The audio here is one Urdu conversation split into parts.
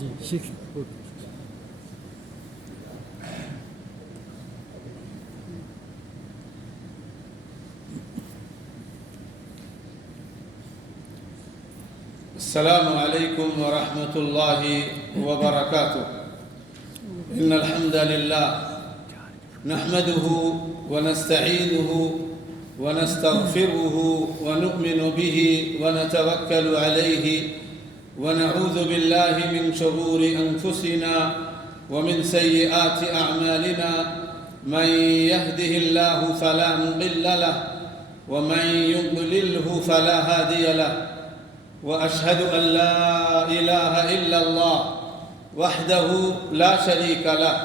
جی شکریہ. السلام عليكم ورحمة الله وبركاته. إن الحمد لله نحمده ونستعينه ونستغفره ونؤمن به ونتوكل عليه ونعوذ بالله من شرور أنفسنا ومن سيئات أعمالنا. من يهده الله فلا مضل له ومن يضلله فلا هادي له. وأشهد أن لا إله إلا الله وحده لا شريك له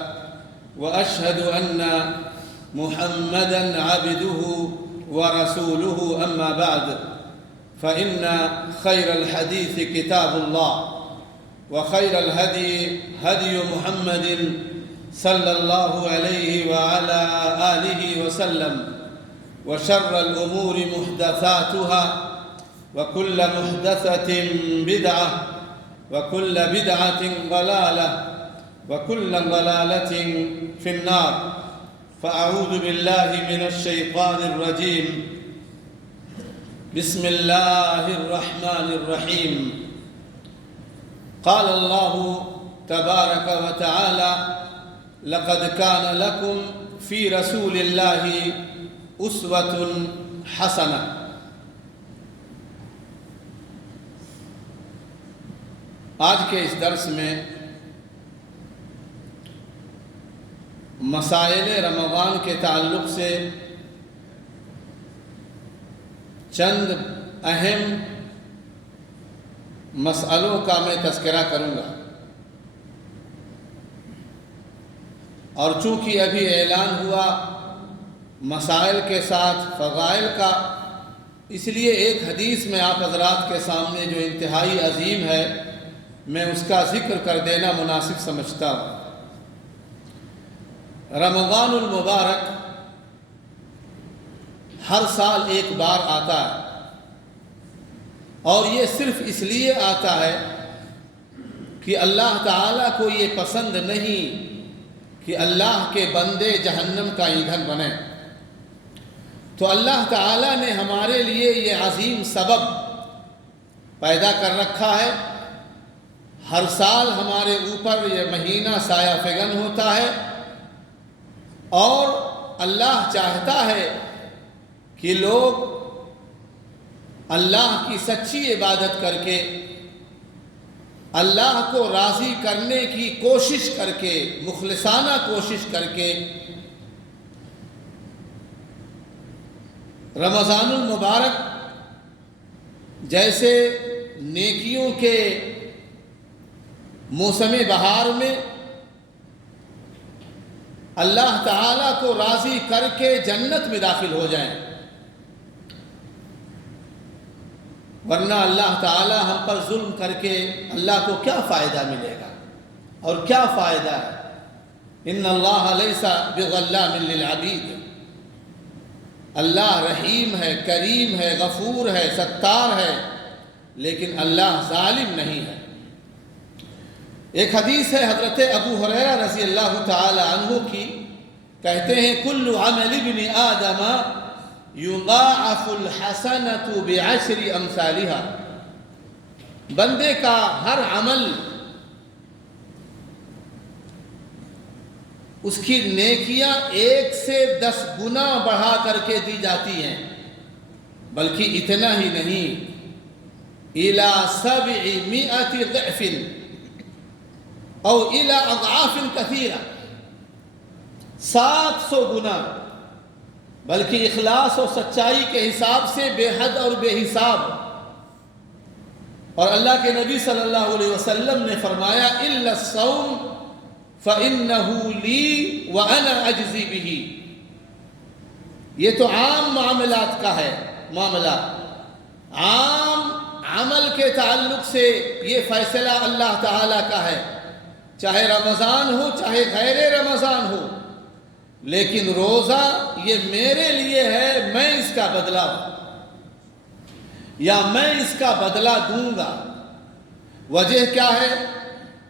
وأشهد أن محمدًا عبده ورسوله. أما بعد، فإن خير الحديث كتاب الله وخير الهدي هدي محمد صلى الله عليه وعلى آله وسلم. وشر الأمور محدثاتها وكل محدثة بدعة وكل بدعة ضلالة وكل ضلالة في النار. فأعوذ بالله من الشيطان الرجيم. بسم الله الرحمن الرحيم. قال الله تبارك وتعالى: لقد كان لكم في رسول الله أسوة حسنة. آج کے اس درس میں مسائل رمضان کے تعلق سے چند اہم مسئلوں کا میں تذکرہ کروں گا، اور چونکہ ابھی اعلان ہوا مسائل کے ساتھ فضائل کا، اس لیے ایک حدیث میں آپ حضرات کے سامنے جو انتہائی عظیم ہے میں اس کا ذکر کر دینا مناسب سمجھتا ہوں۔ رمضان المبارک ہر سال ایک بار آتا ہے، اور یہ صرف اس لیے آتا ہے کہ اللہ تعالیٰ کو یہ پسند نہیں کہ اللہ کے بندے جہنم کا ایندھن بنیں، تو اللہ تعالیٰ نے ہمارے لیے یہ عظیم سبب پیدا کر رکھا ہے۔ ہر سال ہمارے اوپر یہ مہینہ سایہ فگن ہوتا ہے، اور اللہ چاہتا ہے کہ لوگ اللہ کی سچی عبادت کر کے، اللہ کو راضی کرنے کی کوشش کر کے، مخلصانہ کوشش کر کے رمضان المبارک جیسے نیکیوں کے موسم بہار میں اللہ تعالیٰ کو راضی کر کے جنت میں داخل ہو جائیں، ورنہ اللہ تعالیٰ ہم پر ظلم کر کے اللہ کو کیا فائدہ ملے گا اور کیا فائدہ ہے۔ ان اللہ لیس بظلام للعبید، اللہ رحیم ہے، کریم ہے، غفور ہے، ستار ہے، لیکن اللہ ظالم نہیں ہے۔ ایک حدیث ہے حضرت ابو ہریرہ رضی اللہ تعالی عنہ کی، کہتے ہیں: کل عمل ابن آدم یضاعف الحسنة بعشر امثالها، بندے کا ہر عمل اس کی نیکیاں 1 سے 10 گنا بڑھا کر کے دی جاتی ہیں، بلکہ اتنا ہی نہیں، الی 700 ضعف او الی اضعاف کثیرہ، 700 گنا، بلکہ اخلاص اور سچائی کے حساب سے بے حد اور بے حساب۔ اور اللہ کے نبی صلی اللہ علیہ وسلم نے فرمایا: الا الصوم فإنه لي وأنا أجزي به۔ یہ تو عام معاملات کا ہے معاملہ، عام عمل کے تعلق سے یہ فیصلہ اللہ تعالیٰ کا ہے، چاہے رمضان ہو چاہے غیر رمضان ہو، لیکن روزہ یہ میرے لیے ہے، میں اس کا بدلہ یا میں اس کا بدلہ دوں گا۔ وجہ کیا ہے؟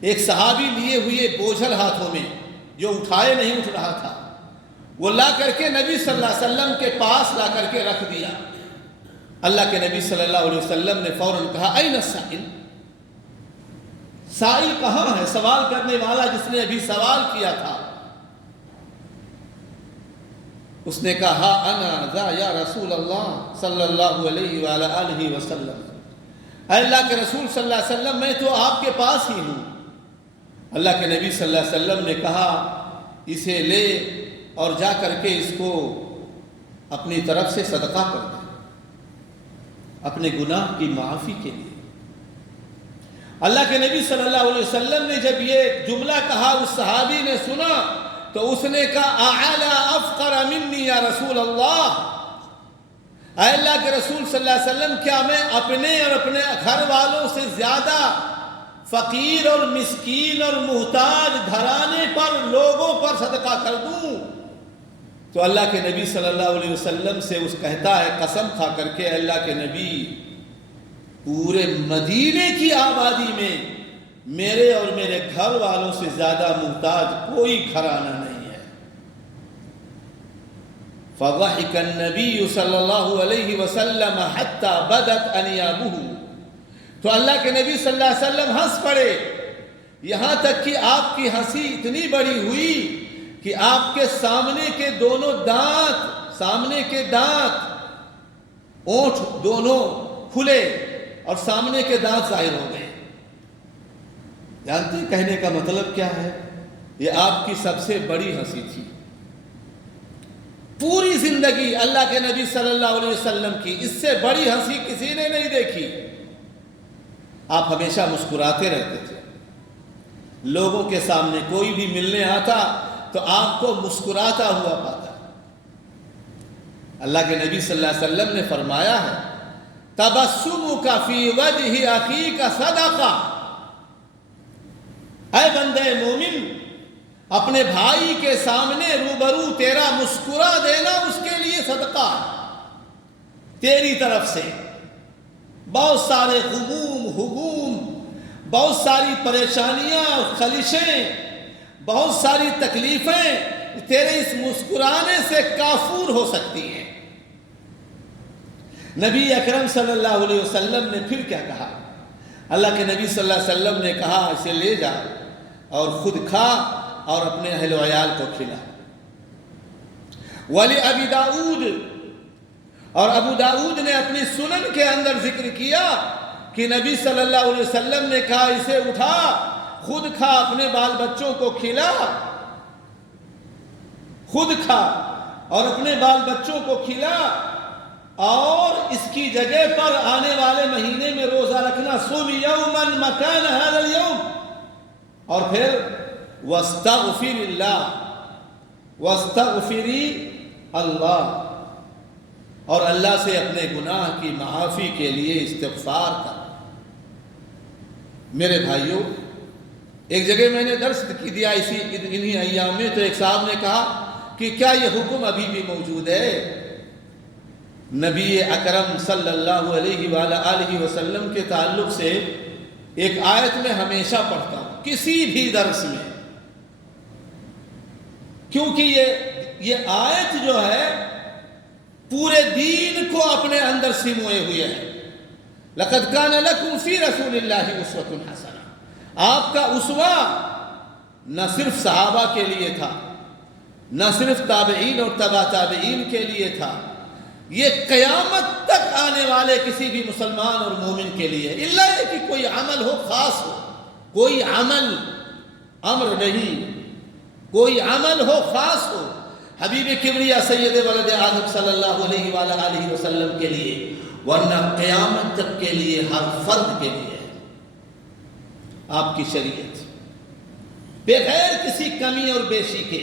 ایک صحابی لیے ہوئے بوجھل ہاتھوں میں جو اٹھائے نہیں اٹھ رہا تھا، وہ لا کر کے نبی صلی اللہ علیہ وسلم کے پاس لا کر کے رکھ دیا۔ اللہ کے نبی صلی اللہ علیہ وسلم نے فوراً کہا این السائل، سائل کہاں ہے؟ سوال کرنے والا جس نے ابھی سوال کیا تھا۔ اس نے کہا انا ذا یا رسول اللہ صلی اللہ علیہ وآلہ وسلم، اے اللہ کے رسول صلی اللہ علیہ وسلم میں تو آپ کے پاس ہی ہوں۔ اللہ کے نبی صلی اللہ علیہ وسلم نے کہا اسے لے اور جا کر کے اس کو اپنی طرف سے صدقہ کر دے اپنے گناہ کی معافی کے لیے۔ اللہ کے نبی صلی اللہ علیہ وسلم نے جب یہ جملہ کہا اس صحابی نے سنا تو اس نے کہا اعلی افقر منی یا رسول اللہ، اے اللہ کے رسول صلی اللہ علیہ وسلم کیا میں اپنے اور اپنے گھر والوں سے زیادہ فقیر اور مسکین اور محتاج گھرانے پر لوگوں پر صدقہ کر دوں؟ تو اللہ کے نبی صلی اللہ علیہ وسلم سے اس کہتا ہے قسم کھا کر کے اللہ کے نبی پورے مدینے کی آبادی میں میرے اور میرے گھر والوں سے زیادہ محتاج کوئی گھرانہ نہیں ہے۔ فضحك النبی صلی اللہ علیہ وسلم حتی بدت انیابہ، تو اللہ کے نبی صلی اللہ علیہ وسلم ہنس پڑے، یہاں تک کہ آپ کی ہنسی اتنی بڑی ہوئی کہ آپ کے سامنے کے دونوں دانت، سامنے کے دانت اونٹ دونوں کھلے اور سامنے کے دانت ظاہر ہو گئے۔ جانتے کہنے کا مطلب کیا ہے؟ یہ آپ کی سب سے بڑی ہنسی تھی۔ پوری زندگی اللہ کے نبی صلی اللہ علیہ وسلم کی اس سے بڑی ہنسی کسی نے نہیں دیکھی۔ آپ ہمیشہ مسکراتے رہتے تھے، لوگوں کے سامنے کوئی بھی ملنے آتا تو آپ کو مسکراتا ہوا پاتا۔ اللہ کے نبی صلی اللہ علیہ وسلم نے فرمایا ہے تبسمک فی وجہ اخیک صدقہ، اے بندے مومن اپنے بھائی کے سامنے روبرو تیرا مسکرا دینا اس کے لیے صدقہ تیری طرف سے۔ بہت سارے ہموم، بہت ساری پریشانیاں، خلشیں، بہت ساری تکلیفیں تیرے اس مسکرانے سے کافور ہو سکتی ہیں۔ نبی اکرم صلی اللہ علیہ وسلم نے پھر کیا کہا؟ اللہ کے نبی صلی اللہ علیہ وسلم نے کہا اسے لے جا اور خود کھا اور اپنے اہل و عیال کو کھلا۔ ولی ابی داؤد، اور ابو داؤد نے اپنی سنن کے اندر ذکر کیا کہ نبی صلی اللہ علیہ وسلم نے کہا اسے اٹھا، خود کھا، اپنے بال بچوں کو کھلا، خود کھا اور اپنے بال بچوں کو کھلا، اور اس کی جگہ پر آنے والے مہینے میں روزہ رکھنا، صوم یوما مکان ھذا اليوم، اور پھر واستغفر اللہ، واستغفری اللہ، اور اللہ سے اپنے گناہ کی معافی کے لیے استغفار کر۔ میرے بھائیوں، ایک جگہ میں نے درس دیا انہی ایام میں، تو ایک صاحب نے کہا کہ کیا یہ حکم ابھی بھی موجود ہے؟ نبی اکرم صلی اللہ علیہ وآلہ وسلم کے تعلق سے ایک آیت میں ہمیشہ پڑھتا ہوں کسی بھی درس میں، کیونکہ یہ آیت جو ہے پورے دین کو اپنے اندر سموئے ہوئے ہے۔ لقد کان لکم فی رسول اللہ اسوۃ حسنہ، آپ کا اسوہ نہ صرف صحابہ کے لیے تھا، نہ صرف تابعین اور تبع تابعین کے لیے تھا، یہ قیامت تک آنے والے کسی بھی مسلمان اور مومن کے لیے، الا یہ کہ کوئی عمل ہو خاص ہو، کوئی عمل امر نہیں، کوئی عمل ہو خاص ہو، حبیب کبریا سید ولد آدم صلی اللہ علیہ وآلہ وسلم کے لیے، ورنہ قیامت تک کے لیے ہر فرد کے لیے آپ کی شریعت بغیر کسی کمی اور بیشی کے،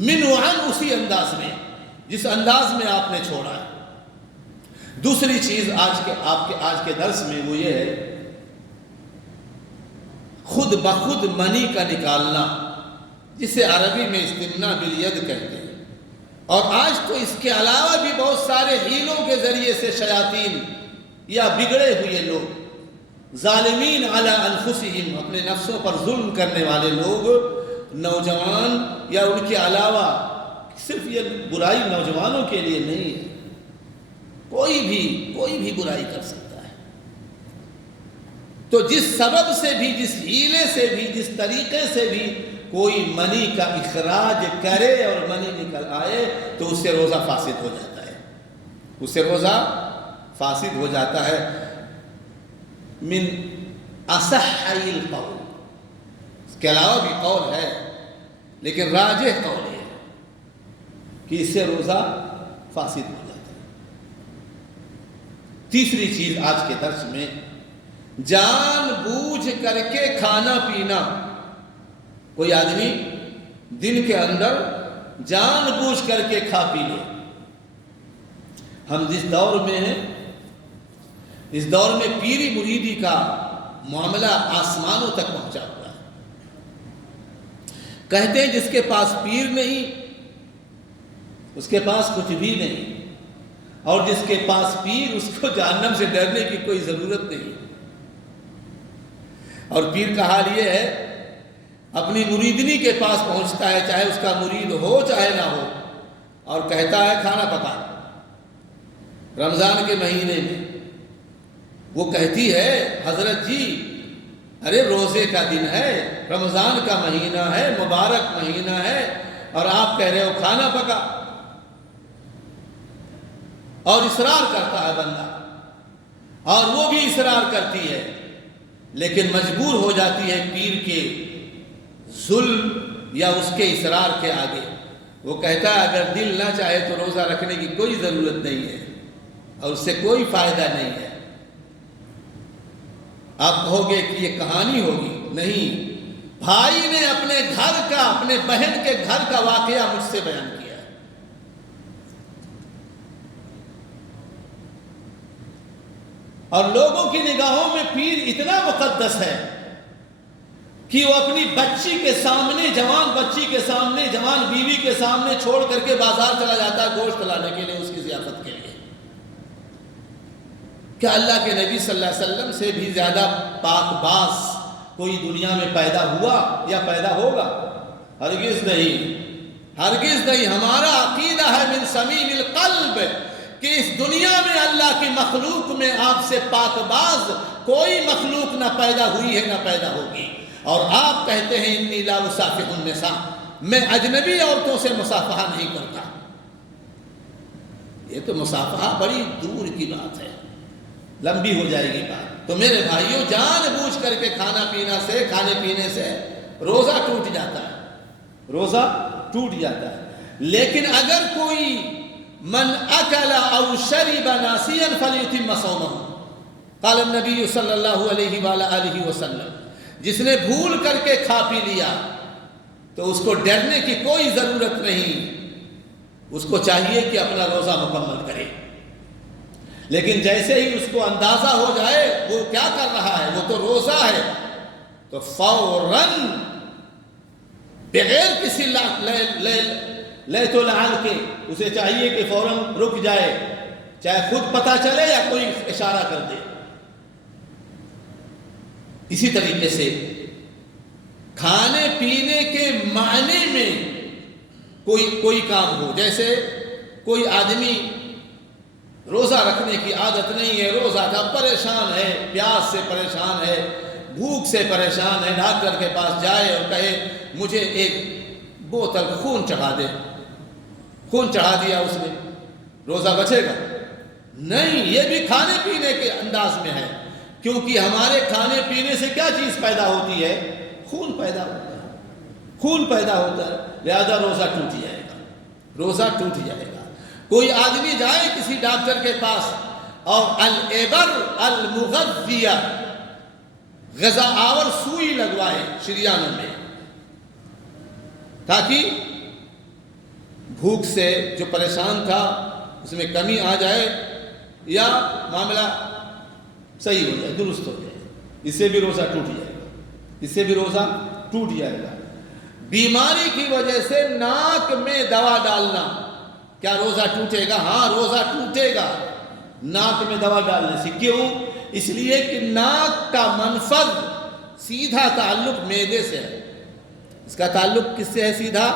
من وعن، اسی انداز میں جس انداز میں آپ نے چھوڑا ہے۔ دوسری چیز آج کے درس میں وہ یہ ہے خود بخود منی کا نکالنا، جسے عربی میں استمناء بالید کہتے ہیں، اور آج تو اس کے علاوہ بھی بہت سارے ہیلوں کے ذریعے سے شیاطین یا بگڑے ہوئے لوگ ظالمین علی انفسہم، اپنے نفسوں پر ظلم کرنے والے لوگ، نوجوان یا ان کے علاوہ، صرف یہ برائی نوجوانوں کے لیے نہیں ہے، کوئی بھی برائی کر سکتا ہے۔ تو جس سبب سے بھی، جس ہیلے سے بھی، جس طریقے سے بھی کوئی منی کا اخراج کرے اور منی نکل آئے تو اس سے روزہ فاسد ہو جاتا ہے، اس سے روزہ فاسد ہو جاتا ہے۔ من اصح القول، اس کے علاوہ بھی قول ہے لیکن راجح قول ہے کہ اس سے روزہ فاسد ہو جاتا ہے۔ تیسری چیز آج کے درس میں، جان بوجھ کر کے کھانا پینا۔ کوئی آدمی دن کے اندر جان بوجھ کر کے کھا پی لے۔ ہم جس دور میں ہیں، اس دور میں پیری مریدی کا معاملہ آسمانوں تک پہنچا ہوا ہے۔ کہتے ہیں جس کے پاس پیر نہیں اس کے پاس کچھ بھی نہیں، اور جس کے پاس پیر اس کو جہنم سے ڈرنے کی کوئی ضرورت نہیں۔ اور پیر کا حال یہ ہے، اپنی مریدنی کے پاس پہنچتا ہے، چاہے اس کا مرید ہو چاہے نہ ہو، اور کہتا ہے کھانا پکا۔ رمضان کے مہینے میں وہ کہتی ہے حضرت جی ارے روزے کا دن ہے، رمضان کا مہینہ ہے، مبارک مہینہ ہے، اور آپ کہہ رہے ہو کھانا پکا۔ اور اصرار کرتا ہے بندہ، اور وہ بھی اصرار کرتی ہے، لیکن مجبور ہو جاتی ہے پیر کے ظلم یا اس کے اصرار کے آگے۔ وہ کہتا ہے اگر دل نہ چاہے تو روزہ رکھنے کی کوئی ضرورت نہیں ہے اور اس سے کوئی فائدہ نہیں ہے۔ آپ کہو گے کہ یہ کہانی ہوگی، نہیں، بھائی نے اپنے گھر کا، اپنے بہن کے گھر کا واقعہ مجھ سے بیان کیا ہے۔ اور لوگوں کی نگاہوں میں پیر اتنا مقدس ہے کہ وہ اپنی بچی کے سامنے، جوان بچی کے سامنے، جوان بیوی کے سامنے چھوڑ کر کے بازار چلا جاتا ہے گوشت لانے کے لیے، اس کی ضیافت کے لیے۔ کیا اللہ کے نبی صلی اللہ علیہ وسلم سے بھی زیادہ پاک باز کوئی دنیا میں پیدا ہوا یا پیدا ہوگا؟ ہرگز نہیں، ہرگز نہیں۔ ہمارا عقیدہ ہے من صمیم القلب کہ اس دنیا میں اللہ کی مخلوق میں آپ سے پاک باز کوئی مخلوق نہ پیدا ہوئی ہے نہ پیدا ہوگی۔ اور آپ کہتے ہیں انی لا اصافح النساء، میں اجنبی عورتوں سے مصافحہ نہیں کرتا۔ یہ تو مصافحہ بڑی دور کی بات ہے، لمبی ہو جائے گی بات۔ تو میرے بھائیوں، جان بوجھ کر کے کھانا پینا سے، کھانے پینے سے روزہ ٹوٹ جاتا ہے، روزہ ٹوٹ جاتا ہے۔ لیکن اگر کوئی من اکل او شرب ناسیا فلیتم صومہ، قال النبی صلی اللہ علیہ وآلہ وسلم، جس نے بھول کر کے کھا پی لیا تو اس کو ڈرنے کی کوئی ضرورت نہیں، اس کو چاہیے کہ اپنا روزہ مکمل کرے۔ لیکن جیسے ہی اس کو اندازہ ہو جائے وہ کیا کر رہا ہے، وہ تو روزہ ہے، تو فوراً بغیر کسی لیت و لعل کے اسے چاہیے کہ فوراً رک جائے، چاہے خود پتہ چلے یا کوئی اشارہ کر دے۔ اسی طریقے سے کھانے پینے کے معنی میں کوئی کام ہو، جیسے کوئی آدمی روزہ رکھنے کی عادت نہیں ہے، روزہ تھا، پریشان ہے، پیاس سے پریشان ہے، بھوک سے پریشان ہے، ڈاکٹر کے پاس جائے اور کہے مجھے ایک بوتل خون چڑھا دے، خون چڑھا دیا اس نے، روزہ بچے گا؟ نہیں، یہ بھی کھانے پینے کے انداز میں ہے، کیونکہ ہمارے کھانے پینے سے کیا چیز پیدا ہوتی ہے؟ خون پیدا ہوتا ہے، خون پیدا ہوتا ہے، لہذا روزہ ٹوٹ جائے گا، روزہ ٹوٹ جائے گا۔ کوئی آدمی جائے کسی ڈاکٹر کے پاس اور الابر المغذیہ، غذا آور سوئی لگوائے شریانوں میں، تاکہ بھوک سے جو پریشان تھا اس میں کمی آ جائے یا معاملہ صحیح ہو جائے، درست ہو جائے، اس سے بھی روزہ ٹوٹ جائے گا، اس سے بھی روزہ ٹوٹ جائے گا۔ بیماری کی وجہ سے ناک میں دوا ڈالنا، کیا روزہ ٹوٹے گا؟ ہاں، روزہ ٹوٹے گا ناک میں دوا ڈالنے سے۔ کیوں؟ اس لیے کہ ناک کا منفذ سیدھا تعلق معدے سے ہے، اس کا تعلق کس سے ہے؟ سیدھا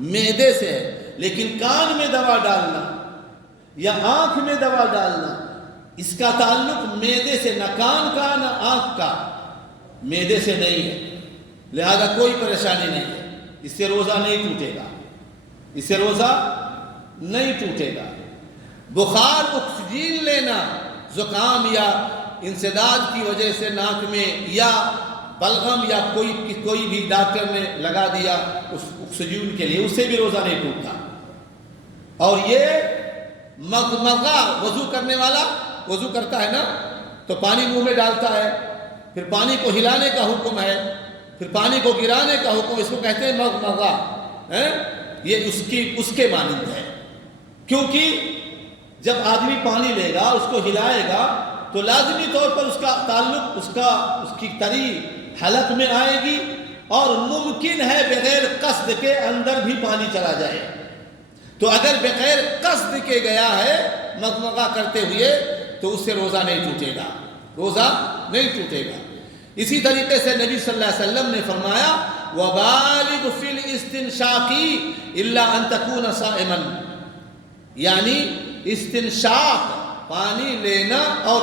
معدے سے ہے۔ لیکن کان میں دوا ڈالنا یا آنکھ میں دوا ڈالنا، اس کا تعلق معدے سے، نہ کان کا نہ آنکھ کا، معدے سے نہیں ہے، لہذا کوئی پریشانی نہیں ہے، اس سے روزہ نہیں ٹوٹے گا، اس سے روزہ نہیں ٹوٹے گا۔ بخار، آکسیجن لینا، زکام یا انسداد کی وجہ سے ناک میں، یا بلغم یا کوئی بھی ڈاکٹر نے لگا دیا اس آکسیجن کے لیے، اس سے بھی روزہ نہیں ٹوٹتا۔ اور یہ مغمغہ، وضو کرنے والا وضو کرتا ہے نا تو پانی منہ میں ڈالتا ہے، پھر پانی کو ہلانے کا حکم ہے، پھر پانی کو گرانے کا حکم، اس کو کہتے ہیں مغمغہ، یہ اس کے مانند ہے۔ کیونکہ جب آدمی پانی لے گا، اس کو ہلائے گا تو لازمی طور پر اس کا تعلق اس کی تری حلق میں آئے گی، اور ممکن ہے بغیر قصد کے اندر بھی پانی چلا جائے۔ تو اگر بغیر قصد کے گیا ہے مغمغہ کرتے ہوئے تو اس سے روزہ نہیں ٹوٹے گا، روزہ نہیں ٹوٹے گا۔ اسی طریقے سے نبی صلی اللہ علیہ وسلم نے فرمایا وَبَالِغْ فِي الْإِسْتِنْشَاقِ إِلَّا أَن تَكُونَ صَائِمًا، یعنی استنشاق، پانی لینا، اور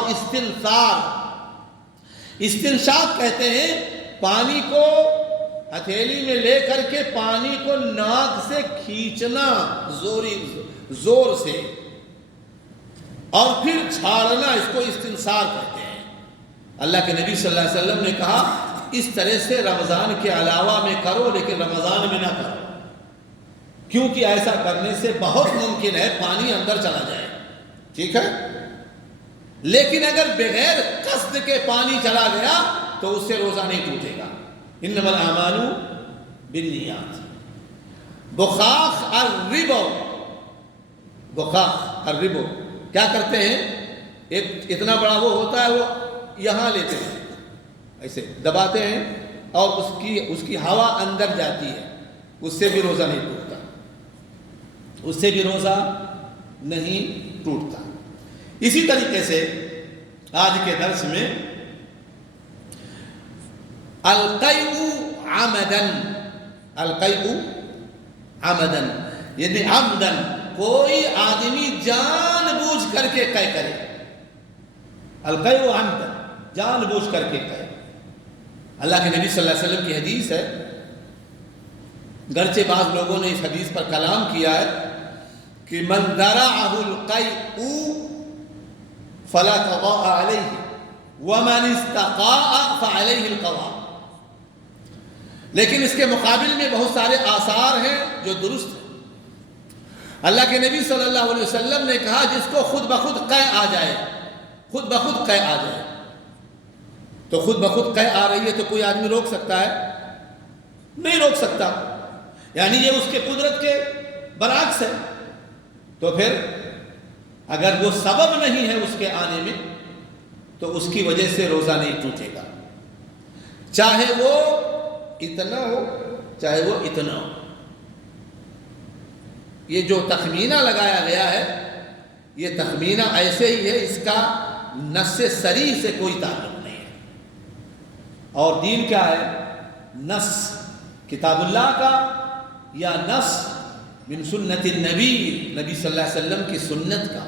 استنشاق کہتے ہیں پانی کو ہتھیلی میں لے کر کے پانی کو ناک سے کھینچنا زور سے، اور پھر چھاڑنا، اس کو استنثار کہتے ہیں۔ اللہ کے نبی صلی اللہ علیہ وسلم نے کہا اس طرح سے رمضان کے علاوہ میں کرو، لیکن رمضان میں نہ کرو، کیونکہ ایسا کرنے سے بہت ممکن ہے پانی اندر چلا جائے، ٹھیک ہے؟ لیکن اگر بغیر قصد کے پانی چلا گیا تو اس سے روزہ نہیں ٹوٹے گا۔ انما الاعمال بالنیات۔ بخاخ الربو کیا کرتے ہیں؟ اتنا بڑا وہ ہوتا ہے، وہ یہاں لیتے ہیں، ایسے دباتے ہیں، اور اس کی ہوا اندر جاتی ہے، اس سے بھی روزہ نہیں ٹوٹتا، اس سے بھی روزہ نہیں ٹوٹتا۔ اسی طریقے سے آج کے درس میں القیء عمدن، یعنی عمدن، کوئی آدمی جان بوجھ کر کے قے کرے، القیء عمدن، جان بوجھ کر کے قے۔ اللہ کے نبی صلی اللہ علیہ وسلم کی حدیث ہے، گرچہ بعض لوگوں نے اس حدیث پر کلام کیا ہے کہ من ذرعہ القیء فلا قضاء علیہ ومن استقاء فعلیہ القضاء، لیکن اس کے مقابل میں بہت سارے آثار ہیں جو درست ہیں۔ اللہ کے نبی صلی اللہ علیہ وسلم نے کہا جس کو خود بخود قے آ جائے، خود بخود قے آ جائے، تو خود بخود قے آ رہی ہے تو کوئی آدمی روک سکتا ہے؟ نہیں روک سکتا، یعنی یہ اس کے قدرت کے برعکس ہے۔ تو پھر اگر وہ سبب نہیں ہے اس کے آنے میں تو اس کی وجہ سے روزہ نہیں ٹوٹے گا، چاہے وہ اتنا ہو چاہے وہ اتنا ہو۔ یہ جو تخمینہ لگایا گیا ہے یہ تخمینہ ایسے ہی ہے، اس کا نص صریح سے کوئی تعلق نہیں ہے۔ اور دین کیا ہے؟ نص کتاب اللہ کا یا نص من سنت النبی، نبی صلی اللہ علیہ وسلم کی سنت کا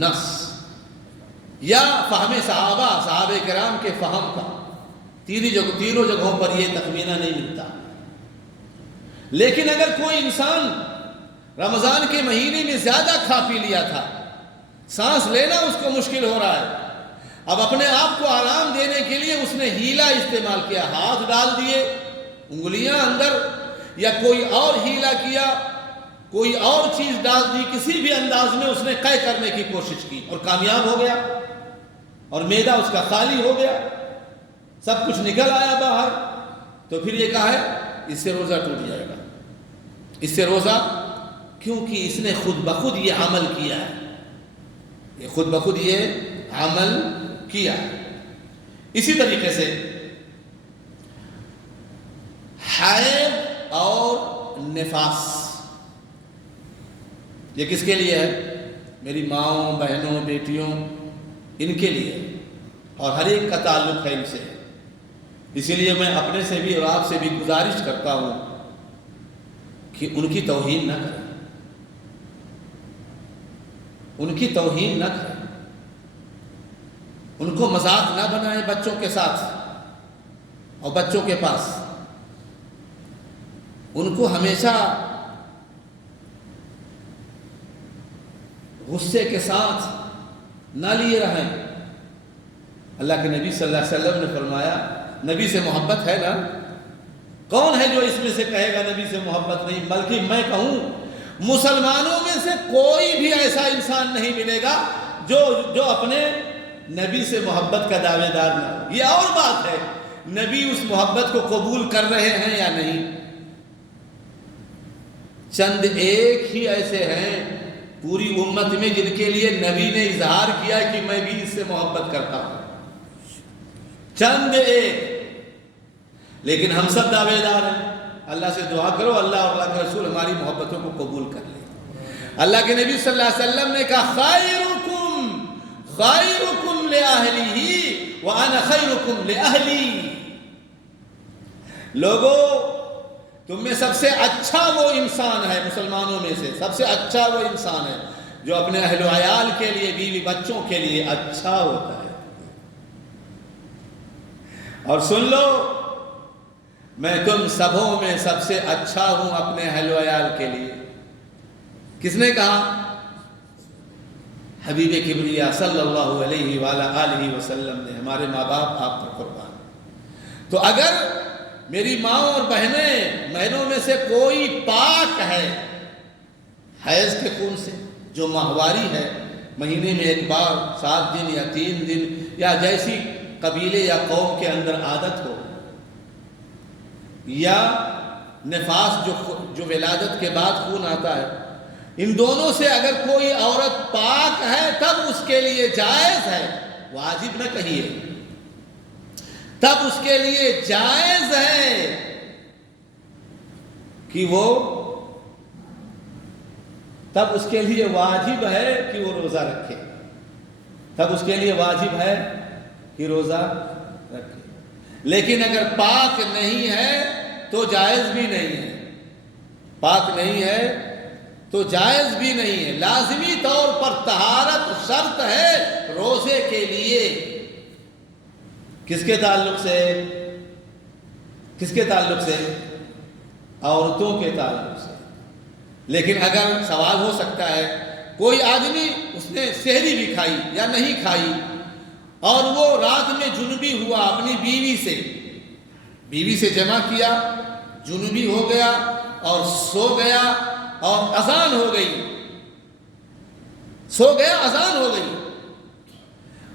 نص، یا فہم صحابہ کرام کے فہم کا۔ تینوں جگہوں پر یہ تخمینہ نہیں ملتا۔ لیکن اگر کوئی انسان رمضان کے مہینے میں زیادہ کھا پی لیا تھا، سانس لینا اس کو مشکل ہو رہا ہے، اب اپنے آپ کو آرام دینے کے لیے اس نے ہیلا استعمال کیا، ہاتھ ڈال دیے انگلیاں اندر، یا کوئی اور ہیلا کیا، کوئی اور چیز ڈال دی، کسی بھی انداز میں اس نے قے کرنے کی کوشش کی اور کامیاب ہو گیا، اور معدہ اس کا خالی ہو گیا، سب کچھ نکل آیا باہر، تو پھر یہ کہا ہے اس سے روزہ ٹوٹ جائے گا، اس سے روزہ، کیونکہ اس نے خود بخود یہ عمل کیا ہے، یہ خود بخود یہ عمل کیا ہے۔ اسی طریقے سے حیض اور نفاس، یہ کس کے لیے ہے؟ میری ماؤں، بہنوں، بیٹیوں، ان کے لیے۔ اور ہر ایک کا تعلق ہے ان سے. اسی لیے میں اپنے سے بھی اور آپ سے بھی گزارش کرتا ہوں کہ ان کی توہین نہ کریں، ان کی توہین نہ کریں، ان کو مذاق نہ بنائیں بچوں کے ساتھ اور بچوں کے پاس. ان کو ہمیشہ غصے کے ساتھ نہ لیے رہیں. اللہ کے نبی صلی اللہ علیہ وسلم نے فرمایا، نبی سے محبت ہے نا؟ کون ہے جو اس میں سے کہے گا نبی سے محبت نہیں؟ بلکہ میں کہوں مسلمانوں میں سے کوئی بھی ایسا انسان نہیں ملے گا جو اپنے نبی سے محبت کا دعوے دار نہ ہو. یہ اور بات ہے نبی اس محبت کو قبول کر رہے ہیں یا نہیں. چند ایک ہی ایسے ہیں پوری امت میں جن کے لیے نبی نے اظہار کیا کہ میں بھی اس سے محبت کرتا ہوں، چند ایک. لیکن ہم سب دعوے دار ہیں. اللہ سے دعا کرو اللہ اور اللہ کے رسول ہماری محبتوں کو قبول کر لے. اللہ کے نبی صلی اللہ علیہ وسلم نے کہا خیرکم خیرکم لأہلہ وانا خیرکم لأہلی. لوگوں تم میں سب سے اچھا وہ انسان ہے، مسلمانوں میں سے سب سے اچھا وہ انسان ہے جو اپنے اہل و عیال کے لیے، بیوی بچوں کے لیے اچھا ہوتا ہے. اور سن لو میں تم سبوں میں سب سے اچھا ہوں اپنے اہل و عیال کے لیے. کس نے کہا؟ حبیب کبریا صلی اللہ علیہ وآلہ وسلم نے. ہمارے ماں باپ آپ پر قربان. تو اگر میری ماں اور بہنوں میں سے کوئی پاک ہے حیض کے خون سے، جو ماہواری ہے مہینے میں ایک بار 7 دن یا 3 دن یا جیسی قبیلے یا قوم کے اندر عادت ہو، یا نفاس جو ولادت کے بعد خون آتا ہے، ان دونوں سے اگر کوئی عورت پاک ہے تب اس کے لیے جائز ہے، واجب نہ کہیے، تب اس کے لیے جائز ہے کہ تب اس کے لیے واجب ہے کہ وہ روزہ رکھے. تب اس کے لیے واجب ہے کہ روزہ رکھے. لیکن اگر پاک نہیں ہے تو جائز بھی نہیں ہے. پاک نہیں ہے تو جائز بھی نہیں ہے. لازمی طور پر طہارت شرط ہے روزے کے لیے. کس کے تعلق سے؟ کس کے تعلق سے؟ عورتوں کے تعلق سے. لیکن اگر سوال ہو سکتا ہے کوئی آدمی اس نے سحری بھی کھائی یا نہیں کھائی اور وہ رات میں جنبی ہوا، اپنی بیوی سے جمع کیا، جنبی ہو گیا اور سو گیا اور اذان ہو گئی، سو گیا اذان ہو گئی.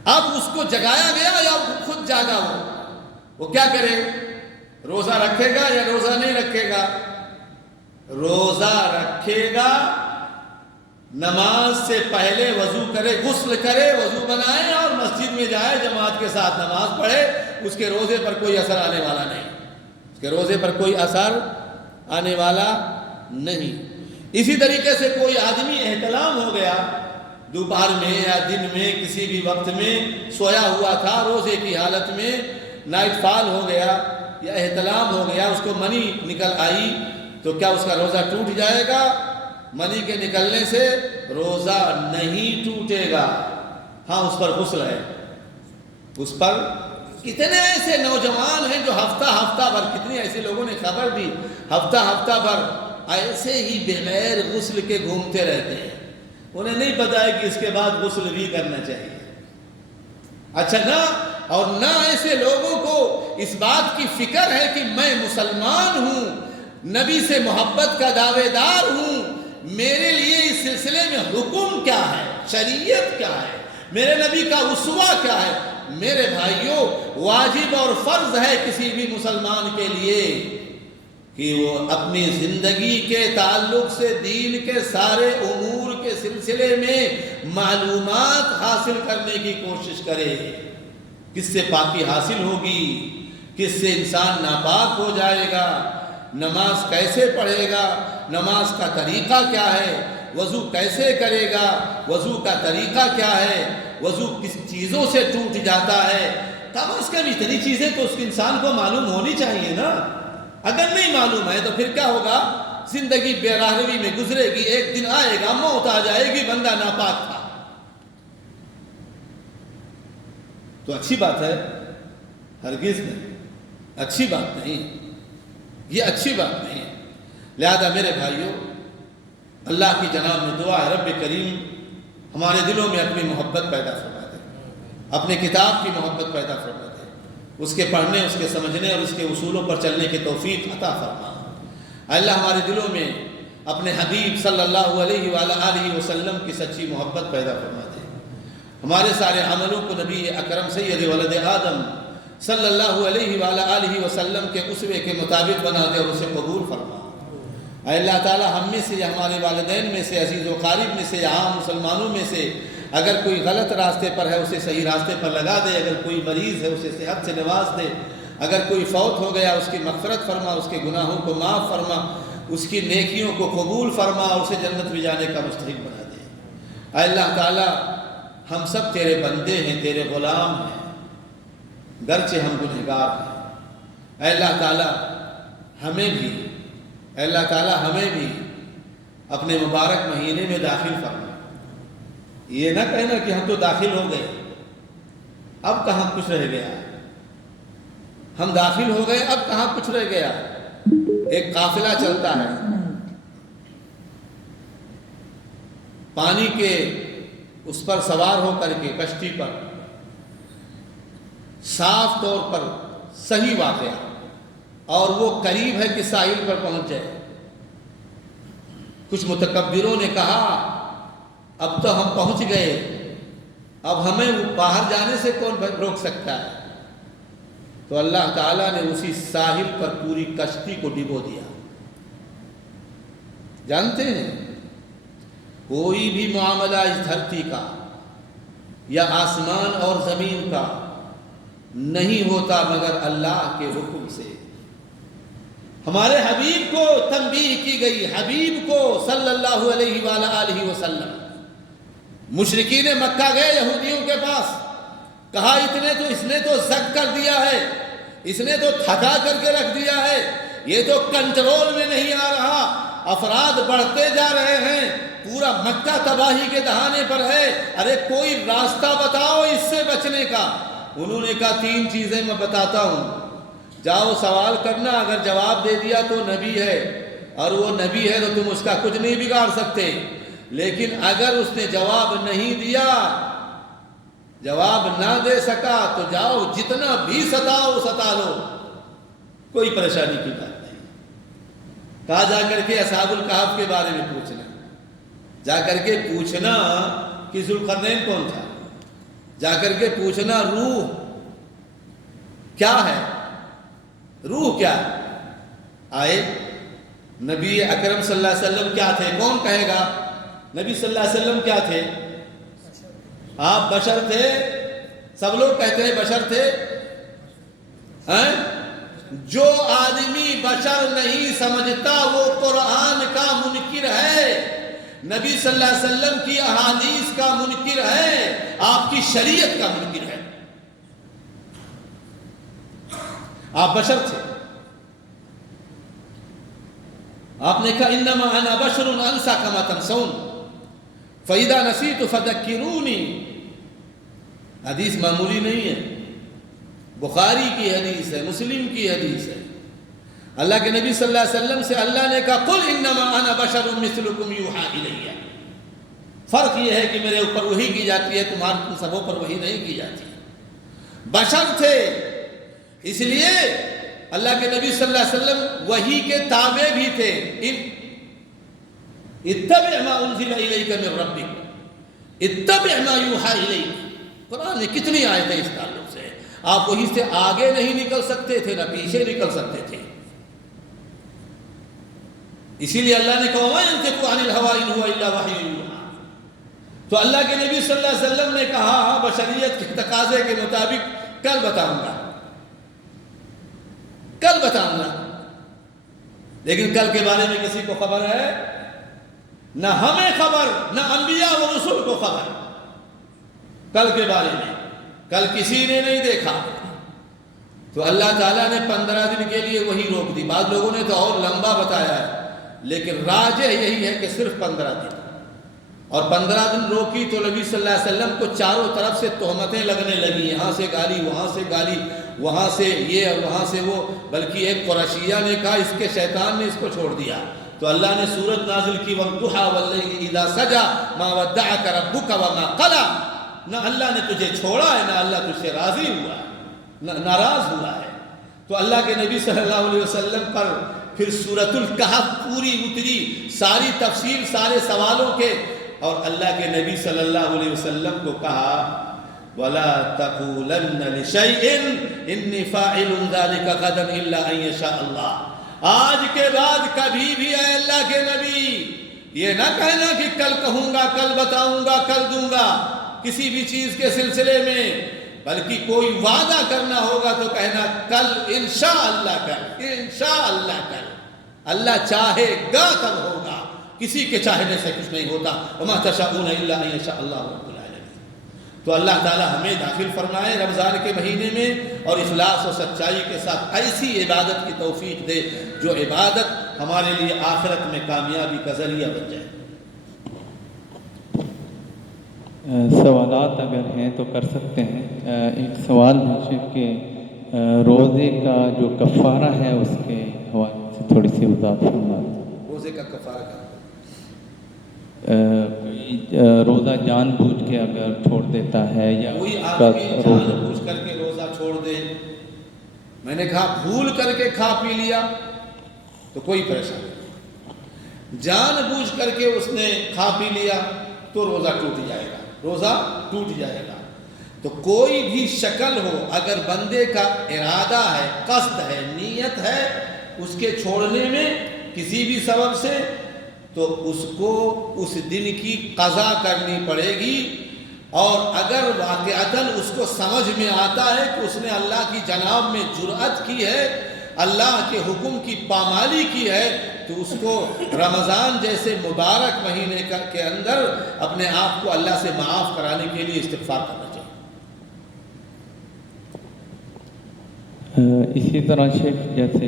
اب اس کو جگایا گیا یا خود جاگا وہ کیا کرے؟ روزہ رکھے گا یا روزہ نہیں رکھے گا؟ روزہ رکھے گا. نماز سے پہلے وضو کرے، غسل کرے، وضو بنائے اور مسجد میں جائے، جماعت کے ساتھ نماز پڑھے. اس کے روزے پر کوئی اثر آنے والا نہیں. اس کے روزے پر کوئی اثر آنے والا نہیں. اسی طریقے سے کوئی آدمی احتلام ہو گیا، دوپہر میں یا دن میں کسی بھی وقت میں سویا ہوا تھا روزے کی حالت میں، نائٹ فال ہو گیا یا احتلام ہو گیا، اس کو منی نکل آئی، تو کیا اس کا روزہ ٹوٹ جائے گا؟ منی کے نکلنے سے روزہ نہیں ٹوٹے گا. ہاں اس پر غسل ہے. اس پر کتنے ایسے نوجوان ہیں جو ہفتہ بھر، کتنے ایسے لوگوں نے خبر دی، ہفتہ بھر ایسے ہی بغیر غسل کے گھومتے رہتے ہیں. انہیں نہیں پتا ہے کہ اس کے بعد غسل بھی کرنا چاہیے. اچھا نہ ایسے لوگوں کو اس بات کی فکر ہے کہ میں مسلمان ہوں، نبی سے محبت کا دعوے دار ہوں، میرے لیے اس سلسلے میں حکم کیا ہے، شریعت کیا ہے، میرے نبی کا اسوہ کیا ہے. میرے بھائیوں، واجب اور فرض ہے کسی بھی مسلمان کے لیے کہ وہ اپنی زندگی کے تعلق سے دین کے سارے امور کے سلسلے میں معلومات حاصل کرنے کی کوشش کرے. کس سے پاکی حاصل ہوگی، کس سے انسان ناپاک ہو جائے گا، نماز کیسے پڑھے گا، نماز کا طریقہ کیا ہے، وضو کیسے کرے گا، وضو کا طریقہ کیا ہے، وضو کس چیزوں سے ٹوٹ جاتا ہے، کم از کم اتنی چیزیں تو اس انسان کو معلوم ہونی چاہیے نا۔ اگر نہیں معلوم ہے تو پھر کیا ہوگا، زندگی بے راہروی میں گزرے گی، ایک دن آئے گا موت آ جائے گی، بندہ ناپاک تھا۔ تو اچھی بات ہے؟ ہرگز نہیں، اچھی بات نہیں، یہ اچھی بات نہیں ہے۔ لہذا میرے بھائیوں، اللہ کی جناب میں دعا ہے رب کریم ہمارے دلوں میں اپنی محبت پیدا فرما دے، اپنے کتاب کی محبت پیدا فرما دے، اس کے پڑھنے، اس کے سمجھنے اور اس کے اصولوں پر چلنے کی توفیق عطا فرما۔ اللہ ہمارے دلوں میں اپنے حبیب صلی اللہ علیہ وآلہ وسلم کی سچی محبت پیدا فرما دے، ہمارے سارے عملوں کو نبی اکرم سید ولد آدم صلی اللہ علیہ وآلہ وسلم کے اسوے کے مطابق بنا دے اور اسے قبول فرما۔ اے اللہ تعالی ہم میں سے، ہمارے والدین میں سے، عزیز و قارب میں سے، عام مسلمانوں میں سے اگر کوئی غلط راستے پر ہے اسے صحیح راستے پر لگا دے، اگر کوئی مریض ہے اسے صحت سے نواز دے، اگر کوئی فوت ہو گیا اس کی مغفرت فرما، اس کے گناہوں کو معاف فرما، اس کی نیکیوں کو قبول فرما اور اسے جنت میں جانے کا مستحق بنا دے۔ اے اللہ تعالی ہم سب تیرے بندے ہیں، تیرے غلام ہیں، گرچہ ہم گنہگار ہیں۔ اے اللہ تعالی ہمیں بھی، اے اللہ تعالی ہمیں بھی اپنے مبارک مہینے میں داخل فرما۔ یہ نہ کہنا کہ ہم تو داخل ہو گئے، اب کہاں کچھ رہ گیا، ہم داخل ہو گئے اب کہاں کچھ رہ گیا۔ ایک قافلہ چلتا ہے، پانی کے اس پر سوار ہو کر کے کشتی پر، صاف طور پر صحیح واقعہ، اور وہ قریب ہے کہ ساحل پر پہنچ جائے۔ کچھ متکبروں نے کہا اب تو ہم پہنچ گئے، اب ہمیں باہر جانے سے کون روک سکتا ہے؟ تو اللہ تعالیٰ نے اسی ساحل پر پوری کشتی کو ڈبو دیا۔ جانتے ہیں کوئی بھی معاملہ اس دھرتی کا یا آسمان اور زمین کا نہیں ہوتا مگر اللہ کے حکم سے۔ ہمارے حبیب کو تنبیہ کی گئی، حبیب کو صلی اللہ علیہ وآلہ وسلم۔ مشرکین مکہ گئے یہودیوں کے پاس، کہا اس نے تو زک کر دیا ہے، اس نے تو تھکا کر کے رکھ دیا ہے، یہ تو کنٹرول میں نہیں آ رہا، افراد بڑھتے جا رہے ہیں، پورا مکہ تباہی کے دہانے پر ہے، ارے کوئی راستہ بتاؤ اس سے بچنے کا۔ انہوں نے کہا 3 چیزیں میں بتاتا ہوں، جاؤ سوال کرنا، اگر جواب دے دیا تو نبی ہے، اور وہ نبی ہے تو تم اس کا کچھ نہیں بگاڑ سکتے، لیکن اگر اس نے جواب نہیں دیا، جواب نہ دے سکا تو جاؤ جتنا بھی ستاؤ ستا لو، کوئی پریشانی کی بات نہیں۔ کہا جا کر کے اصحاب الکہف کے بارے میں پوچھنا، جا کر کے پوچھنا کہ ذوالقرنین کون تھا، جا کر کے پوچھنا روح کیا ہے، روح کیا ہے۔ آئے نبی اکرم صلی اللہ علیہ وسلم کیا تھے، کون کہے گا نبی صلی اللہ علیہ وسلم کیا تھے؟ آپ بشر تھے، سب لوگ کہتے ہیں بشر تھے۔ جو آدمی بشر نہیں سمجھتا وہ قرآن کا منکر ہے، نبی صلی اللہ علیہ وسلم کی احادیث کا منکر ہے، آپ کی شریعت کا منکر ہے۔ آپ بشر تھے، آپ نے کہا انما انا بشر انسى كما تنسون فاذا نسيت فذكروني۔ حدیث معمولی نہیں ہے، بخاری کی حدیث ہے، مسلم کی حدیث ہے۔ اللہ کے نبی صلی اللہ علیہ وسلم سے اللہ نے کہا قل انما انا بشر مثلكم يوحى الي۔ فرق یہ ہے کہ میرے اوپر وحی کی جاتی ہے، تم سبوں پر وحی نہیں کی جاتی ہے۔ بشر تھے، اس لیے اللہ کے نبی صلی اللہ علیہ وسلم وحی کے تابع بھی تھے۔ اتبع ما انزل الیک من ربک، اتبع ما یوحى الیک۔ قرآن میں کتنی آیتیں اس تعلق سے، آپ وحی سے آگے نہیں نکل سکتے تھے نہ پیچھے نکل سکتے تھے۔ اسی لیے اللہ نے کہا وَمَا يَنطِقُ عَنِ الْهَوَىٰ إِنْ هُوَ إِلَّا وَحْيٌ يُوحَىٰ۔ تو اللہ کے نبی صلی اللہ علیہ وسلم نے کہا بشریت کے تقاضے کے مطابق کل بتاؤں گا، کل بتاؤں گا، لیکن کل کے بارے میں کسی کو خبر ہے؟ نہ ہمیں خبر، نہ انبیاء و رسول کو خبر کل کے بارے میں، کل کسی نے نہیں دیکھا۔ تو اللہ تعالیٰ نے 15 دن کے لیے وہی روک دی، بعض لوگوں نے تو اور لمبا بتایا ہے، لیکن راجح یہی ہے کہ صرف 15 دن۔ اور 15 دن روکی تو نبی صلی اللہ علیہ وسلم کو چاروں طرف سے تہمتیں لگنے لگی، یہاں سے گالی، وہاں سے گالی، وہاں سے یہ اور وہاں سے وہ، بلکہ ایک قریشیہ نے کہا اس کے شیطان نے اس کو چھوڑ دیا۔ تو اللہ نے سورت نازل کی وَالضُّحَىٰ وَاللَّيْلِ إِذَا سَجَىٰ مَا وَدَّعَكَ رَبُّكَ وَمَا قَلَىٰ، نہ اللہ نے تجھے چھوڑا ہے، نہ اللہ تجھ سے راضی ہوا ہے، نہ ناراض ہوا ہے۔ تو اللہ کے نبی صلی اللہ علیہ وسلم پر پھر سورۃ الکہف پوری اتری، ساری تفصیل سارے سوالوں کے، اور اللہ کے نبی صلی اللہ علیہ وسلم کو کہا وَلَا تَقُولَنَّ لِشَيْءٍ إِنِّي فَاعِلٌ ذَلِكَ غَدًا إِلَّا أَن يَشَاءَ اللَّهُ، آج کے بعد کبھی بھی اے اللہ کے نبی یہ نہ کہنا کہ کل کہوں گا، کل بتاؤں گا، کل دوں گا کسی بھی چیز کے سلسلے میں، بلکہ کوئی وعدہ کرنا ہوگا تو کہنا کل انشاءاللہ کل، انشاءاللہ کل، اللہ چاہے گا تب ہوگا، کسی کے چاہنے سے کچھ نہیں ہوتا۔ وَمَا تَشَاءُونَ إِلَّا أَن يَشَاءَ اللَّهُ رَبُّ الْعَالَمِينَ۔ تو اللہ تعالی ہمیں داخل فرمائے رمضان کے مہینے میں، اور اخلاص و سچائی کے ساتھ ایسی عبادت کی توفیق دے جو عبادت ہمارے لیے آخرت میں کامیابی کا ذریعہ بن جائے۔ سوالات اگر ہیں تو کر سکتے ہیں۔ ایک سوال ہے شیخ کہ روزے کا جو کفارہ ہے اس کے حوالے سے تھوڑی سی وضاحت فرمائیں۔ روزے کا کفارہ کا روزہ جان بوجھ کے اگر چھوڑ دیتا ہے، یا کوئی آدمی جان بوجھ کر کے روزہ چھوڑ دے، میں نے کہا بھول کر کے کھا پی لیا تو کوئی پریشانی نہیں، جان بوجھ کر کے اس نے کھا پی لیا تو روزہ ٹوٹ جائے گا، روزہ ٹوٹ جائے گا۔ تو کوئی بھی شکل ہو، اگر بندے کا ارادہ ہے، قصد ہے، نیت ہے اس کے چھوڑنے میں کسی بھی سبب سے، تو اس کو اس دن کی قضا کرنی پڑے گی۔ اور اگر واقعتاً اس کو سمجھ میں آتا ہے کہ اس نے اللہ کی جناب میں جرأت کی ہے، اللہ کے حکم کی پامالی کی ہے، تو اس کو رمضان جیسے مبارک مہینے کے اندر اپنے آپ کو اللہ سے معاف کرانے کے لیے استغفار کرنا چاہیے۔ اسی طرح شیخ جیسے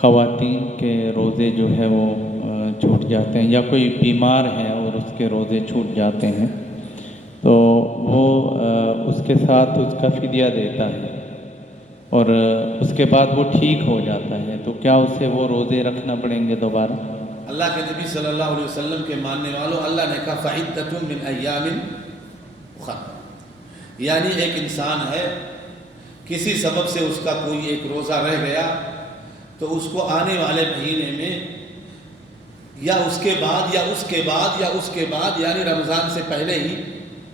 خواتین کے روزے جو ہے وہ چھوٹ جاتے ہیں، یا کوئی بیمار ہے اور اس کے روزے چھوٹ جاتے ہیں، تو وہ اس کے ساتھ اس کا فدیہ دیتا ہے، اور اس کے بعد وہ ٹھیک ہو جاتا ہے، تو کیا اسے وہ روزے رکھنا پڑیں گے دوبارہ؟ اللہ کے نبی صلی اللہ علیہ وسلم کے ماننے والوں، اللہ نے کہا فَعِدَّةٌ مِّنْ أَيَّامٍ أُخَرَ، یعنی ایک انسان ہے، کسی سبب سے اس کا کوئی ایک روزہ رہ گیا، تو اس کو آنے والے مہینے میں یا اس کے بعد یا اس کے بعد یا اس کے بعد، یعنی رمضان سے پہلے ہی،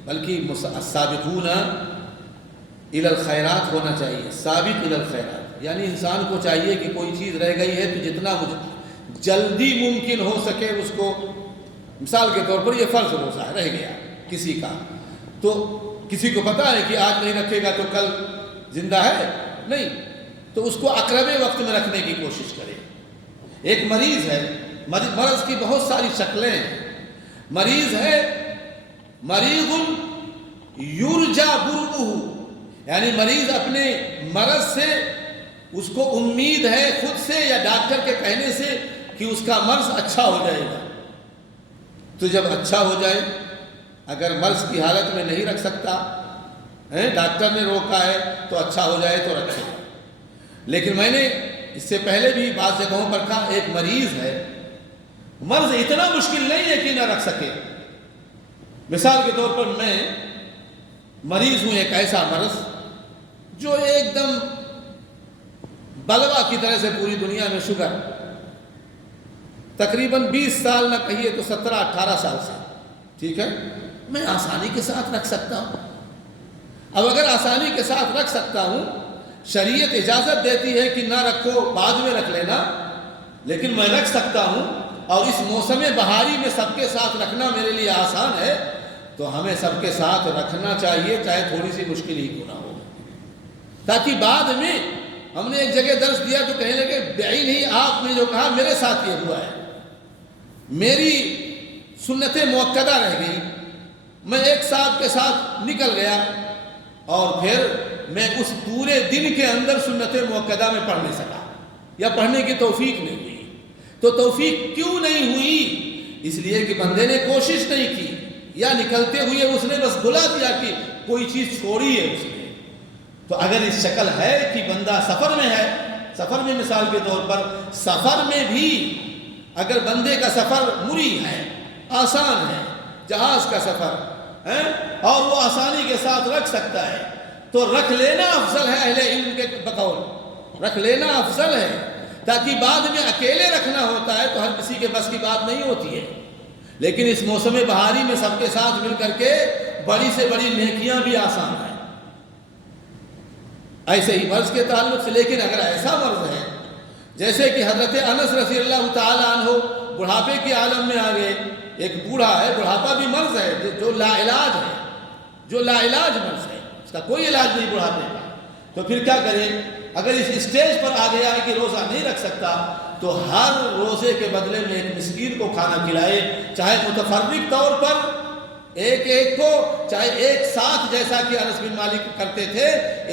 بلکہ السابقون الی الخیرات ہونا چاہیے، سابق الی الخیرات، یعنی انسان کو چاہیے کہ کوئی چیز رہ گئی ہے تو جتنا جلدی ممکن ہو سکے اس کو، مثال کے طور پر یہ فرض روزہ رہ گیا کسی کا، تو کسی کو پتا ہے کہ آج نہیں رکھے گا تو کل زندہ ہے نہیں، تو اس کو اقرب وقت میں رکھنے کی کوشش کرے۔ ایک مریض ہے، مرض کی بہت ساری شکلیں ہیں، مریض ہے، مریض یرجا برؤہ، یعنی مریض اپنے مرض سے اس کو امید ہے خود سے یا ڈاکٹر کے کہنے سے کہ اس کا مرض اچھا ہو جائے گا، تو جب اچھا ہو جائے، اگر مرض کی حالت میں نہیں رکھ سکتا، ڈاکٹر نے روکا ہے تو اچھا ہو جائے تو رکھے۔ لیکن میں نے اس سے پہلے بھی بعض جگہوں پر کہا ایک مریض ہے، مرض اتنا مشکل نہیں ہے کہ نہ رکھ سکے، مثال کے طور پر میں مریض ہوں ایک ایسا مرض جو ایک دم بلوا کی طرح سے پوری دنیا میں شوگر، تقریباً 20 سال نہ کہیے تو 17-18 سال سے، ٹھیک ہے، میں آسانی کے ساتھ رکھ سکتا ہوں۔ اب اگر آسانی کے ساتھ رکھ سکتا ہوں، شریعت اجازت دیتی ہے کہ نہ رکھو بعد میں رکھ لینا، لیکن میں رکھ سکتا ہوں، اور اس موسم بہاری میں سب کے ساتھ رکھنا میرے لیے آسان ہے، تو ہمیں سب کے ساتھ رکھنا چاہیے، چاہے تھوڑی سی مشکل ہی کیوں نہ ہو، تاکہ بعد میں ہم نے ایک جگہ درس دیا تو کہنے لگے بعین ہی آپ نے جو کہا میرے ساتھ یہ ہوا ہے، میری سنت موقدہ رہ گئی، میں ایک صاحب کے ساتھ نکل گیا اور پھر میں اس پورے دن کے اندر سنت موقدہ میں پڑھ نہیں سکا یا پڑھنے کی توفیق نہیں ہوئی۔ تو توفیق کیوں نہیں ہوئی؟ اس لیے کہ بندے نے کوشش نہیں کی، یا نکلتے ہوئے اس نے بس بلا دیا کہ کوئی چیز چھوڑی ہے اس نے۔ تو اگر اس شکل ہے کہ بندہ سفر میں ہے، سفر میں مثال کے طور پر سفر میں بھی اگر بندے کا سفر مری ہے، آسان ہے، جہاز کا سفر ہے اور وہ آسانی کے ساتھ رکھ سکتا ہے، تو رکھ لینا افضل ہے۔ اہل علم کے بقول رکھ لینا افضل ہے، تاکہ بعد میں اکیلے رکھنا ہوتا ہے تو ہر کسی کے بس کی بات نہیں ہوتی ہے۔ لیکن اس موسم بہاری میں سب کے ساتھ مل کر کے بڑی سے بڑی نیکیاں بھی آسان ہیں۔ ایسے ہی مرض کے تعلق سے، لیکن اگر ایسا مرض ہے جیسے کہ حضرت انس رضی اللہ تعالی عنہ بڑھاپے کے عالم میں آ گئے، ایک بوڑھا ہے، بڑھاپا بھی مرض ہے جو لا علاج ہے، جو لا علاج مرض ہے، اس کا کوئی علاج نہیں بڑھاپے کا، تو پھر کیا کریں؟ اگر اس اسٹیج پر آ گیا ہے کہ روزہ نہیں رکھ سکتا تو ہر روزے کے بدلے میں ایک مسکین کو کھانا کھلائے، چاہے متفرق طور پر ایک ایک کو، چاہے ایک ساتھ، جیسا کہ انس بن مالک کرتے تھے،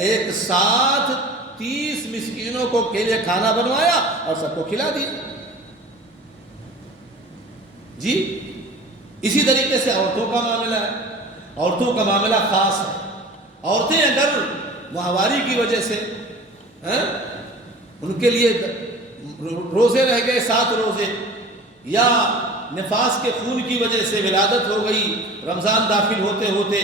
ایک ساتھ 30 مسکینوں کو کے لیے کھانا بنوایا اور سب کو کھلا دیا۔ جی اسی طریقے سے عورتوں کا معاملہ ہے، عورتوں کا معاملہ خاص ہے۔ عورتیں اگر ماہواری کی وجہ سے ان کے لیے روزے رہ گئے 7 روزے، یا نفاس کے خون کی وجہ سے ولادت ہو گئی رمضان داخل ہوتے ہوتے،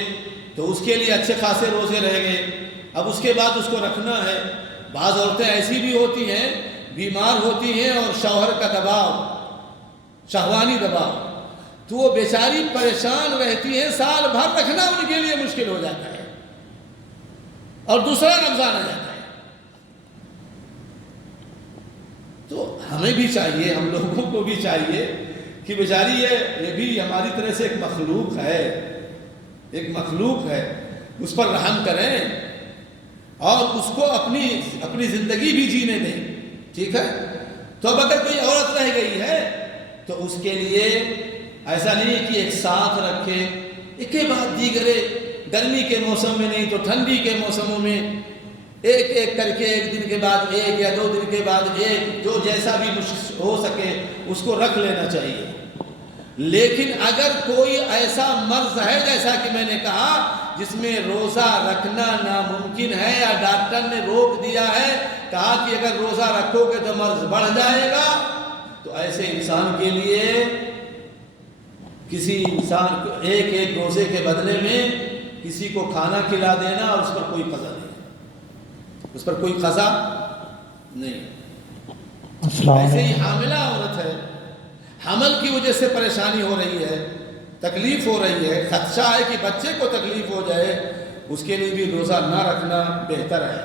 تو اس کے لیے اچھے خاصے روزے رہ گئے، اب اس کے بعد اس کو رکھنا ہے۔ بعض عورتیں ایسی بھی ہوتی ہیں، بیمار ہوتی ہیں اور شوہر کا دباؤ، شہوانی دباؤ، تو وہ بیچاری پریشان رہتی ہیں، سال بھر رکھنا ان کے لیے مشکل ہو جاتا ہے، اور دوسرا رمضان آ جاتا ہے۔ تو ہمیں بھی چاہیے، ہم لوگوں کو بھی چاہیے کہ بیچاری یہ بھی ہماری طرح سے ایک مخلوق ہے، ایک مخلوق ہے، اس پر رحم کریں اور اس کو اپنی زندگی بھی جینے دیں، ٹھیک ہے؟ تو اب اگر کوئی عورت رہ گئی ہے تو اس کے لیے ایسا نہیں کہ ایک ساتھ رکھے، ایک کے بعد دیگرے، گرمی کے موسم میں نہیں تو ٹھنڈی کے موسموں میں ایک ایک کر کے، ایک دن کے بعد ایک یا 2 دن کے بعد ایک، جو جیسا بھی ہو سکے اس کو رکھ لینا چاہیے۔ لیکن اگر کوئی ایسا مرض ہے جیسا کہ میں نے کہا جس میں روزہ رکھنا ناممکن ہے، یا ڈاکٹر نے روک دیا ہے، کہا کہ اگر روزہ رکھو گے تو مرض بڑھ جائے گا، تو ایسے انسان کے لیے کسی انسان کو ایک ایک روزے کے بدلے میں کسی کو کھانا کھلا دینا، اور اس پر کوئی قضا نہیں، اس پر کوئی قضا نہیں۔ ایسے ہی حاملہ عورت ہے، حمل کی وجہ سے پریشانی ہو رہی ہے، تکلیف ہو رہی ہے، خدشہ ہے کہ بچے کو تکلیف ہو جائے، اس کے لیے بھی روزہ نہ رکھنا بہتر ہے۔